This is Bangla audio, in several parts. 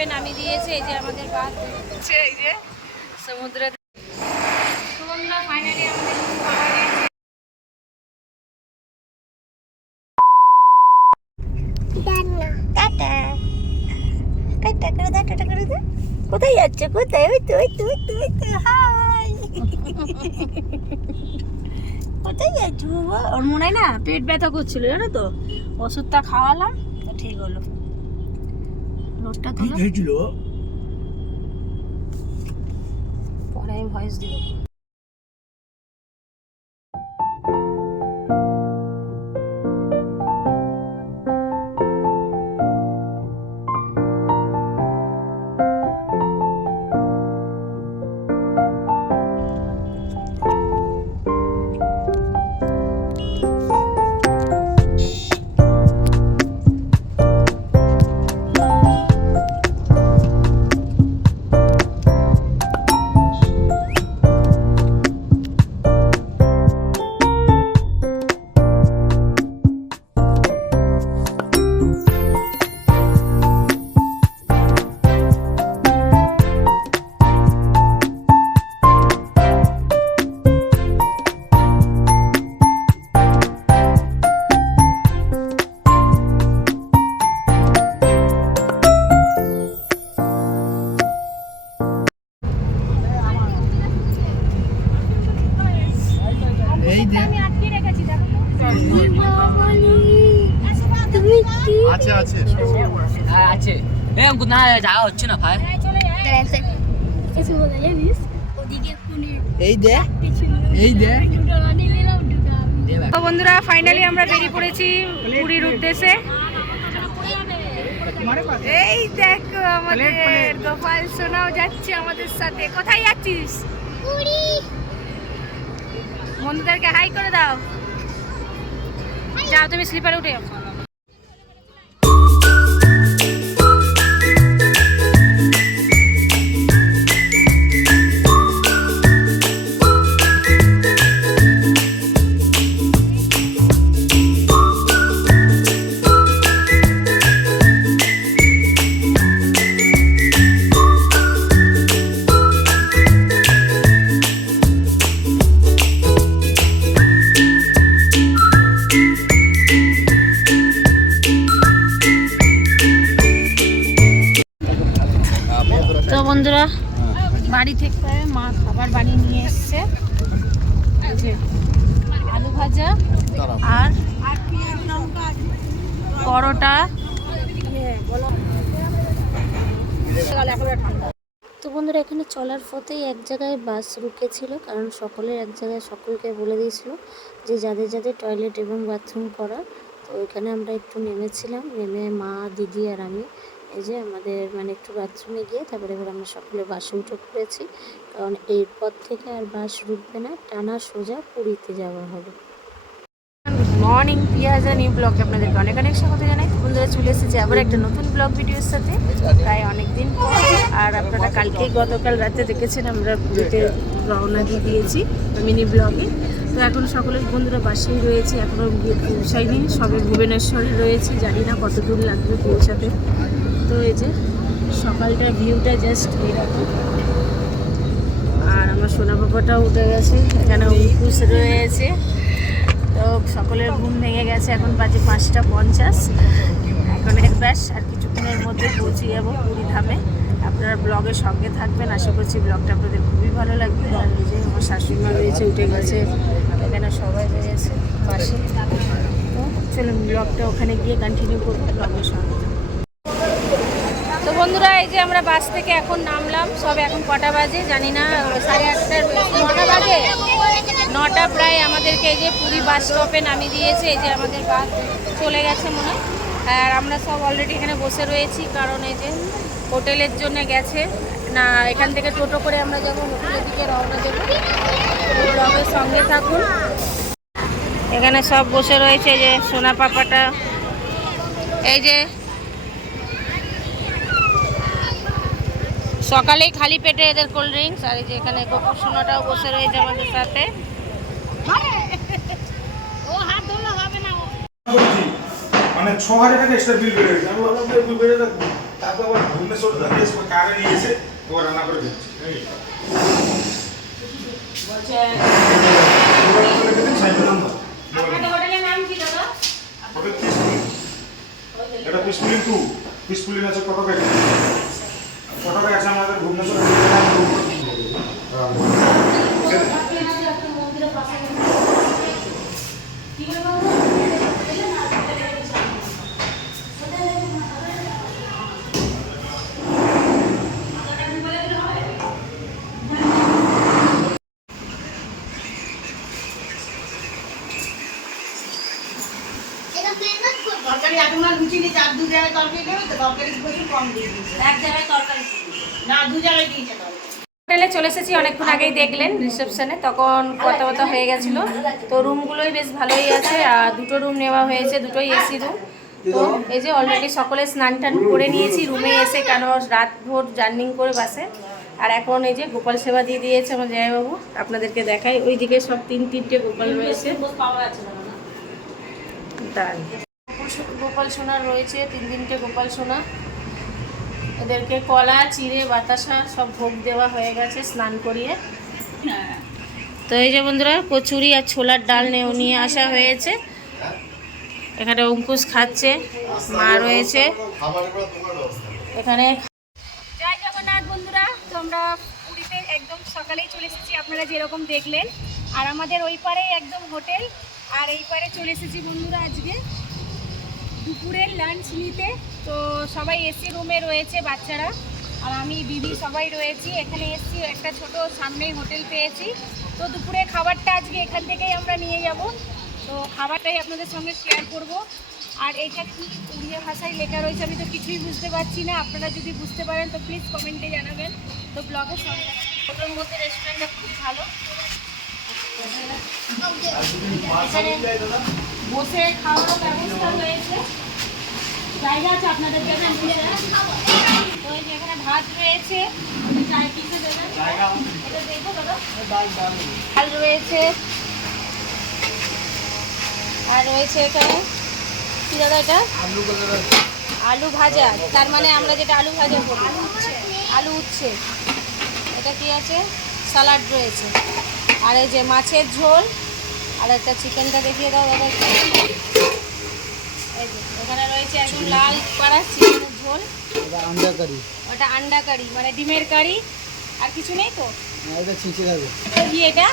স্টপে নামিয়ে দিয়েছে। এই যে আমাদের বাস, এই যে সমুদ্রে ফাইনালি আমাদের কোথায় যাচ্ছে, কোথায়? ওই তো হাই কোথায় যাচ্ছ বাবা? ওর মনে হয় না পেট ব্যথা করছিল, জানো তো, ওষুধটা খাওয়ালাম তো ঠিক হলো। লোডটা তো হয়েছিল, পরে আমি ভয়েস দিব। যাওয়া হচ্ছে না ভাই। বন্ধুরা ফাইনালি আমরা বেরিয়ে পড়েছি পুরীর উদ্দেশ্যে। এই দেখো আমাদের গোপাল সোনাও যাচ্ছে আমাদের সাথে। কোথায় যাচ্ছিস? পুরী। বন্ধুদেরকে হাই করে দাও। যাও তুমি স্লিপারে উঠে। বন্ধুরা বাড়ি থেকে মা খাবার বানিয়ে নিয়ে এসছে, আলু ভাজা আর পরোটা। তো বন্ধুরা এখানে চলার পথেই এক জায়গায় বাস রুকেছিল, কারণ সকলের এক জায়গায় সকলকে বলে দিয়েছিল যে যাদের যাদের টয়লেট এবং বাথরুম করা। তো ওইখানে আমরা একটু নেমেছিলাম, নেমে মা, দিদি আর আমি এই যে আমাদের মানে একটু বাথরুমে গিয়ে তারপরে এবার আমরা সকলে বাসে উঠে পড়েছি, কারণ এরপর থেকে আর বাস রুকবে না, টানা সোজা পুরীতে যাওয়া হবে। মর্নিং পিয়াজা নিউ ব্লগে আপনাদেরকে অনেক অনেক স্বাগত জানাই। বন্ধুরা চলে এসেছি আবার একটা নতুন ব্লগ ভিডিওর সাথে, প্রায় অনেক দিন পর। আর আপনারা গতকাল রাতে দেখেছেন আমরা পুরীতে রওনা দিয়ে দিয়েছি মিনি ব্লগে। তো এখন সকলের বন্ধুরা বাসেই রয়েছে, এখনও পৌঁছায়নি, সবে ভুবনেশ্বরে রয়েছে, জানি না কত দূর লাগবে পৌঁছাতে। তো এই যে সকালটার ভিউটা জাস্ট এরকম। আর আমার সোনা পাপাটাও উঠে গেছে, এখানে উপুস রয়েছে। তো সকলের ঘুম ভেঙে গেছে, এখন বাজে 5:50। এখন ব্যাস আর কিছুক্ষণের মধ্যে পৌঁছে যাবো পুরী ধামে। আপনারা ব্লগের সঙ্গে থাকবেন, আশা করছি ব্লগটা আপনাদের খুবই ভালো লাগবে। আর এই যে আমার শাশুড়িমা রয়েছে, উঠে গেছে, এখানে সবাই রয়েছে পাশে। তো চলুন ব্লগটা ওখানে গিয়ে কন্টিনিউ করবো ব্লগের সঙ্গে। তো বন্ধুরা এই যে আমরা বাস থেকে এখন নামলাম, সবে এখন কটা বাজে জানি না, 8:30, 9টা বাজে, 9টা প্রায়। আমাদেরকে এই যে পুরী বাস স্টপে নামিয়ে দিয়েছে। এই যে আমাদের বাস চলে গেছে মনে হয়। আর আমরা সব অলরেডি এখানে বসে রয়েছি, কারণ এই যে হোটেলের জন্য গেছে না, এখান থেকে টোটো করে আমরা যাবো হোটেলের দিকে রওনা দেবো। ব্লগের সঙ্গে থাকুন। এখানে সব বসে রয়েছে, যে সোনা পাপাটা, এই যে সকালেই খালি পেটে এদের কোল্ড ড্রিঙ্কস। আর এই যে এখানে গোপুর সোনাটাও বসে রয়েছে আমাদের সাথে। মানে 6,000 টাকা এক্সট্রা বিল বেড়ে গেছে। আমি ভাবলাম বিল বেড়ে থাকবে, তারপর আবার ভুবনেশ্বর কারে নিয়ে এসে ওরা রান্না করে দিচ্ছে হোটেলের নাম কি দাদা? Hotel peaceful. এটা পিসফুলিন 2 পিসফুলিন আছে কটকে আছে আমাদের ভুবনেশ্বর তরকারি আপনার লুচি নিয়ে চার দু জায়গায় তরকারি দেবে তো তরকারি প্রচুর কম দিয়ে দিয়েছে এক জায়গায় তরকারি না দু জায়গায় দিয়েছে তরকারি। হোটেলে চলে এসেছি, অনেকক্ষণ আগেই দেখলেন রিসেপশনে, তখন কথা হয়ে গেছিল। তো রুমগুলোই বেশ ভালোই আছে, আর দুটো রুম নেওয়া হয়েছে, দুটোই এসি রুম। তো এই যে অলরেডি সকলে স্নান টান করে নিয়েছি রুমে এসে, কেন রাত ভোর জার্নিং করে বাসে। আর এখন এই যে গোপাল সেবা দিয়ে দিয়েছে আমার জামাইবাবু, আপনাদেরকে দেখাই। ওইদিকে সব তিনটে গোপাল রয়েছে, গোপাল সোনা রয়েছে, তিনটে গোপাল সোনা। ওদেরকে কলা চিড়ে বাতাসা সব ভোগ দেওয়া হয়ে গেছে স্নান করিয়ে। তো এই যে বন্ধুরা কচুরি আর ছোলার ডাল নিয়ে আসা হয়েছে। এখানে অঙ্কুশ খাচ্ছে, মা রয়েছে এখানে। জয় জগন্নাথ বন্ধুরা, তো আমরা পুরীতে একদম সকালেই চলে এসেছি, আপনারা যেরকম দেখলেন। আর আমাদের ওই পারে একদম হোটেল, আর এই পারে চলে এসেছি বন্ধুরা আজকে দুপুরের লাঞ্চ নিতে। তো সবাই এসি রুমে রয়েছে, বাচ্চারা আর আমি দিদি সবাই রয়েছি। এখানে এসছি, একটা ছোট সামনেই হোটেল পেয়েছি। তো দুপুরে খাবারটা আজকে এখান থেকেই আমরা নিয়ে যাব। তো খাবারটাই আপনাদের সঙ্গে শেয়ার করব। আর এইটা কি উড়িয়া ভাষায় লেখা রয়েছে, আমি তো কিছুই বুঝতে পারছি না। আপনারা যদি বুঝতে পারেন তো প্লিজ কমেন্টে জানাবেন। তো ব্লগের সঙ্গে ওটার মধ্যে রেস্টুরেন্টটা খুব ভালো, এখানে বসে খাওয়ার ব্যবস্থা রয়েছে, জায়গা আছে আপনাদের জন্য। তো এই যে এখানে ভাত রয়েছে, চায় কিছু দেবেন এটা দেখবো দাদা, ডাল রয়েছে, আর রয়েছে এখানে কি দাদা এটা আলু ভাজা, তার মানে আমরা যেটা আলু ভাজা করি, আলু উচ্ছে। এটা কি আছে, স্যালাড রয়েছে, আর এই যে মাছের ঝোল, আর একটা চিকেনটা দেখিয়ে দাও দাদা। এই যে এখানে রয়েছে একদম লাল পাড়া চিকেনের ঝোল, আন্ডা কারি, ওটা আন্ডা কারি মানে ডিমের কারি। আর কিছু নেই তো, এটা ছিঁচড়া কি এটা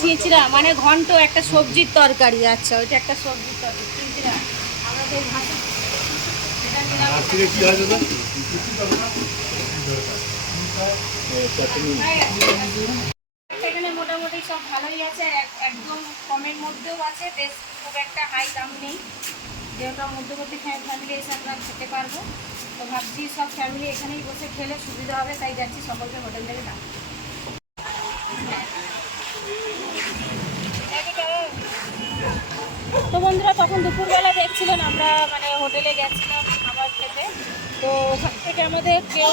ছিঁচড়া মানে ঘন্ট, একটা সবজির তরকারি। আচ্ছা ওইটা একটা সবজির তরকারি ছিঁচড়া। আমরা তো ভাষা এখানে মোটামুটি সব ভালোই আছে, আর একদম কমের মধ্যেও আছে, বেশ খুব একটা হাই দাম নেই, যেহেতু মধ্যবর্তী ফ্যামিলি এসে আমরা খেতে পারবো। তো ভাবছি সব ফ্যামিলি এখানেই বসে খেলে সুবিধা হবে, তাই যাচ্ছি সকলকে হোটেল থেকে ডাক। তো বন্ধুরা তখন দুপুরবেলা দেখছিলেন আমরা মানে হোটেলে গেছিলাম খাবার খেতে। তো ওখান থেকে আমাদের কেউ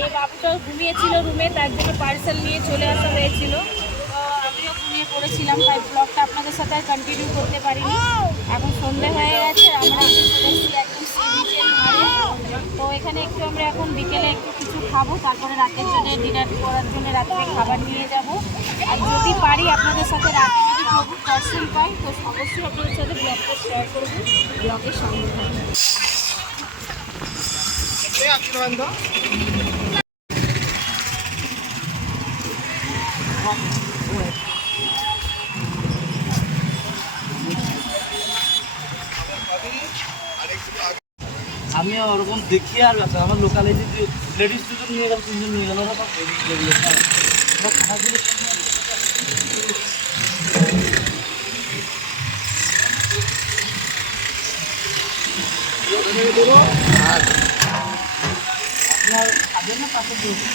এই বাবুটা ঘুমিয়েছিল রুমে, তার জন্য পার্সেল নিয়ে চলে আসা হয়েছিল। তো আমিও ঘুমিয়ে পড়েছিলাম, তাই ব্লগটা আপনাদের সাথে আর কন্টিনিউ করতে পারিনি। এখন সন্ধে হয়ে গেছে, আমরা একটু চলে এসেছি একদম সি বিচের ধারে। তো এখানে একটু আমরা এখন বিকেলে একটু কিছু খাবো, তারপরে রাতের জন্য ডিনার করার জন্য রাত্রে খাবার নিয়ে যাব। আর যদি পারি আপনাদের সাথে রাতে যদি প্রভু দর্শন পাই তো অবশ্যই আপনাদের সাথে ব্লগটা শেয়ার করবো, ব্লগের সঙ্গে থাকবেন। আমি ওরকম দেখি আর ব্যাপার আমার লোকালে যে লেডিস দুজন নিয়ে গেল, তিনজন নিয়ে গেল, আপনার খাবেন না পাশে দিয়েছে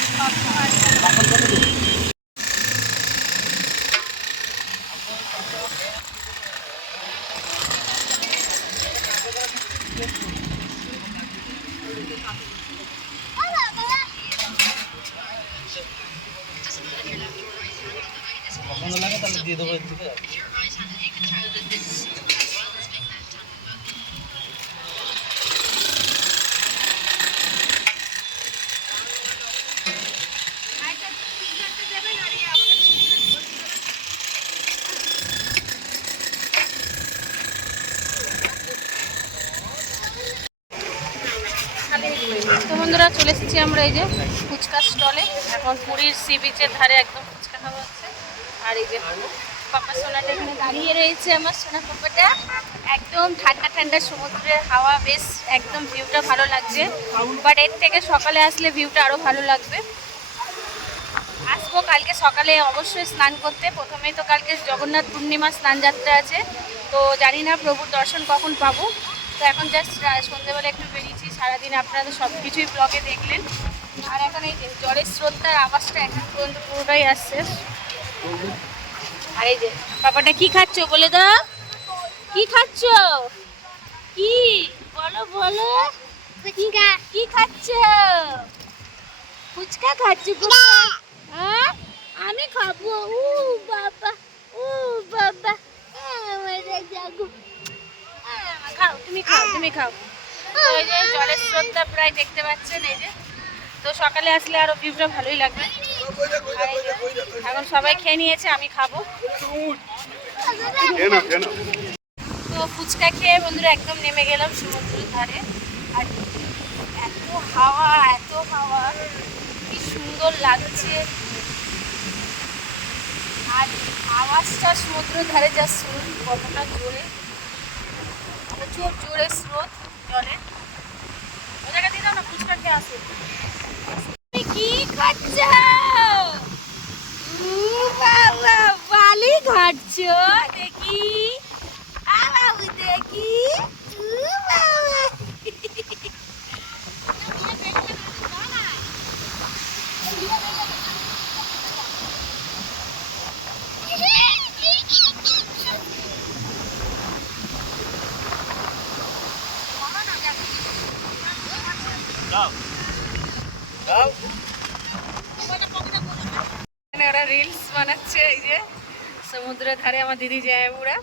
পছন্দ লাগে তাহলে দিয়ে দেবো এর থেকে। তো বন্ধুরা চলে এসেছি আমরা এই যে ফুচকা স্টলে। এখন পুরীর সি বিচের ধারে একদম ফুচকা খাওয়া হচ্ছে। আর এই যে পাপা সোনাটা এখানে দাঁড়িয়ে রয়েছে, আমার সোনা পাপাটা। একদম ঠান্ডা ঠান্ডা সমুদ্রের হাওয়া, বেশ একদম ভিউটা ভালো লাগছে। বাট এর থেকে সকালে আসলে ভিউটা আরও ভালো লাগবে। আসবো কালকে সকালে অবশ্যই স্নান করতে। প্রথমেই তো কালকে জগন্নাথ পূর্ণিমা স্নান যাত্রা আছে, তো জানি না প্রভুর দর্শন কখন পাবো। তো এখন জাস্ট সন্ধ্যেবেলা একটু বেরিয়েছি। সারাদিন আপনারা তো সব কিছুই ব্লগে দেখলেন। আর এখন এই যে জলের স্রোতটার আওয়াজটা এখন পর্যন্ত পুরোটাই আসছে। আর এই যে পাপাটা কি খাচ্ছ বলে দাও, কি খাচ্ছ, কি বলো বলো, কি খাচ্ছ? ফুচকা খাচ্ছ? হ্যাঁ আমি খাবো। ও বাবা, ও বাবা, খাও তুমি, খাও তুমি খাও। এই যে জলের স্রোতটা প্রায় দেখতে পাচ্ছেন এই যে। তো সকালে আসলে আরো ভিউটা ভালোই লাগবে। আর এই যে এখন সবাই খেয়ে নিয়েছে, আমি খাবো। তো ফুচকা খেয়ে বন্ধুরা একদম নেমে গেলাম সমুদ্রের ধারে। আর এত হাওয়া, এত হাওয়া, কি সুন্দর লাগছে। আর আওয়াজটা সমুদ্রের ধারে যা শুনুন, কতটা জোরে, প্রচুর জোরে স্রোত জলে। ও জায়গা দিয়ে দাও না, ফুচকা খেয়ে আসো। তুমি কি খাচ্ছ? বাবা বালি খাচ্ছ? দেখি বাবু, দেখি বাবা। ওরা রিলস বানাচ্ছে এই যে সমুদ্রের ধারে। আমার দিদি জামাইবুড়া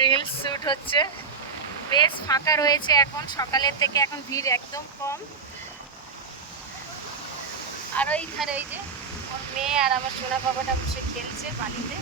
রিলস শ্যুট হচ্ছে। বেশ ফাঁকা রয়েছে এখন, সকালের থেকে এখন ভিড় একদম কম। আর ওই ধারে ওই যে ওর মেয়ে আর আমার সোনা বাবাটা বসে খেলছে বালিতে।